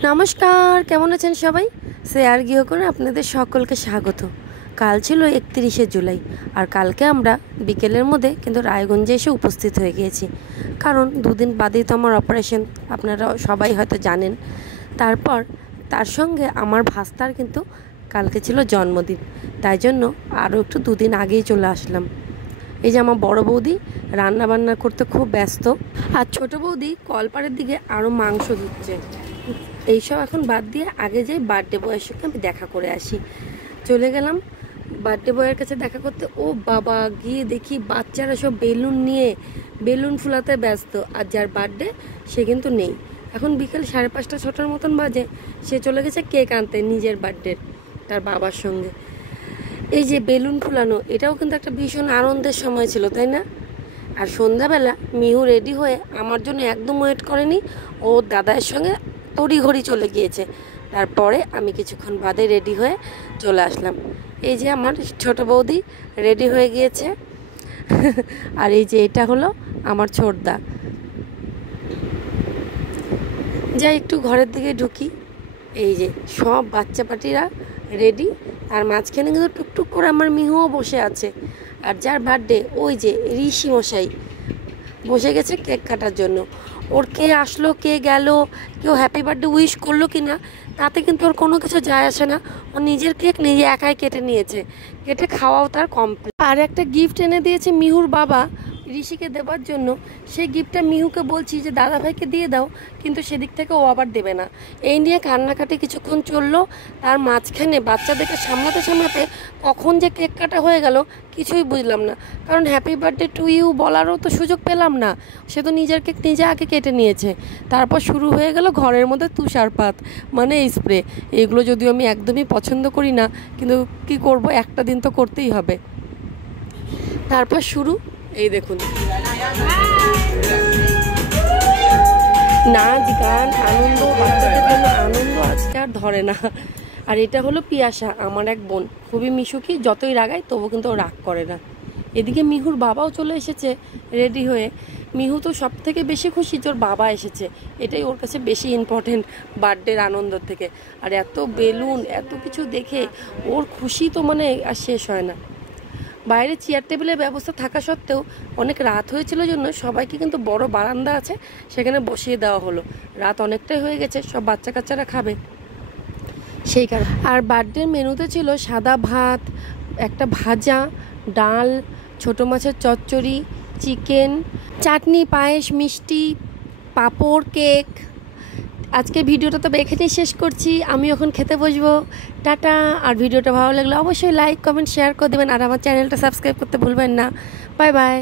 নমস্কার, কেমন আছেন সবাই? শেয়ার গৃহকোণে আপনাদের সকলকে স্বাগত। কাল ছিল 31শে জুলাই, আর কালকে আমরা বিকেলের মধ্যে কিন্তু রায়গঞ্জে এসে উপস্থিত হয়ে গিয়েছি। কারণ দুদিন বাদেই তো আমার অপারেশন, আপনারা সবাই হয়তো জানেন। তার সঙ্গে আমার ভাস্তার কিন্তু কালকে ছিল জন্মদিন, তাই জন্য আরও একটু দুদিন আগেই চলে আসলাম। এই যে আমার বড় বৌদি রান্না বান্না করতে খুব ব্যস্ত, আর ছোট বৌদি কলপাড়ের দিকে আরও মাংস ধুচ্ছে। এইসব এখন বাদ দিয়ে আগে যাই বার্থডে বয়ের সঙ্গে আমি দেখা করে আসি। চলে গেলাম বার্থডে বয়ের কাছে দেখা করতে। ও বাবা, গিয়ে দেখি বাচ্চারা সব বেলুন নিয়ে বেলুন ফুলাতে ব্যস্ত, আর যার বার্থডে সে কিন্তু নেই। এখন বিকেল 5:30 6টার মতন বাজে, সে চলে গেছে কেক আনতে নিজের বার্থডের, তার বাবার সঙ্গে। এই যে বেলুন ফুলানো, এটাও কিন্তু একটা ভীষণ আনন্দের সময় ছিল, তাই না? আর সন্ধ্যাবেলা মিহু রেডি হয়ে আমার জন্য একদম ওয়েট করেনি, ও দাদার সঙ্গে তড়িঘড়ি চলে গিয়েছে। তারপরে আমি কিছুক্ষণ বাদে রেডি হয়ে চলে আসলাম। এই যে আমার ছোট বৌদি রেডি হয়ে গিয়েছে, আর এই যে এটা হলো আমার ছোটদা। যাই একটু ঘরের দিকে ঢুকি। এই যে সব বাচ্চা পাটিরা রেডি, আর মাঝখানে কিন্তু টুকটুক করে আমার মিহুও বসে আছে। আর যার বার্থডে, ওই যে ঋষি মশাই বসে গেছে কেক কাটার জন্য। ওর কে আসলো কে গেল, কেউ হ্যাপি বার্থডে উইশ করলো কি না, তাতে কিন্তু ওর কোনো কিছু যায় আসে না। ও নিজের কেক নিজে একাই কেটে নিয়েছে, কেটে খাওয়াও তার কমপ্লিট। আর একটা গিফট এনে দিয়েছে মিহুর বাবা ঋষিকে দেওয়ার জন্য। সেই গিফটটা মিহুকে বলছি যে দাদা ভাইকে দিয়ে দাও, কিন্তু সেদিক থেকে ও আবার দেবে না। এই নিয়ে কান্নাকাটি কিছুক্ষণ চললো। তার মাঝখানে বাচ্চাদেরকে সামলাতে কখন যে কেক কাটা হয়ে গেল কিছুই বুঝলাম না। কারণ হ্যাপি বার্থডে টু ইউ বলারও তো সুযোগ পেলাম না, সে তো নিজের কেক নিজে আগে কেটে নিয়েছে। তারপর শুরু হয়ে গেল ঘরের মধ্যে তুষারপাত, মানে স্প্রে। এগুলো যদিও আমি একদমই পছন্দ করি না, কিন্তু কি করব, একটা দিন তো করতেই হবে। তারপর শুরু, এই দেখুন, নাচ গান আনন্দ, বাচ্চাদের জন্য আনন্দ আজকে আর ধরে না। আর এটা হলো পিয়াসা, আমার এক বোন, খুবই মিশুকি, যতই রাগায় তবু কিন্তু ও রাগ করে না। এদিকে মিহুর বাবাও চলে এসেছে রেডি হয়ে। মিহু তো সব থেকে বেশি খুশি যে ওর বাবা এসেছে, এটাই ওর কাছে বেশি ইম্পর্টেন্ট বার্থডের আনন্দ থেকে। আর এত বেলুন এত কিছু দেখে ওর খুশি তো মানে আর শেষ হয় না। বাইরে চেয়ার টেবিলের ব্যবস্থা থাকা সত্ত্বেও অনেক রাত হয়েছিল জন্য সবাইকে কিন্তু বড় বারান্দা আছে, সেখানে বসিয়ে দেওয়া হলো। রাত অনেকটাই হয়ে গেছে, সব বাচ্চা কাচ্চারা খাবে সেই কারণে। আর বার্থডের মেনুতে ছিল সাদা ভাত, একটা ভাজা, ডাল, ছোটো মাছের চচ্চড়ি, চিকেন, চাটনি, পায়েস, মিষ্টি, পাঁপড়, কেক। আজকে ভিডিওটা তো এখানেই শেষ করছি, আমি এখন খেতে বসবো। টাটা। আর ভিডিওটা ভালো লাগলে অবশ্যই লাইক কমেন্ট শেয়ার করে দেবেন, আর আমার চ্যানেলটা সাবস্ক্রাইব করতে ভুলবেন না। Bye bye.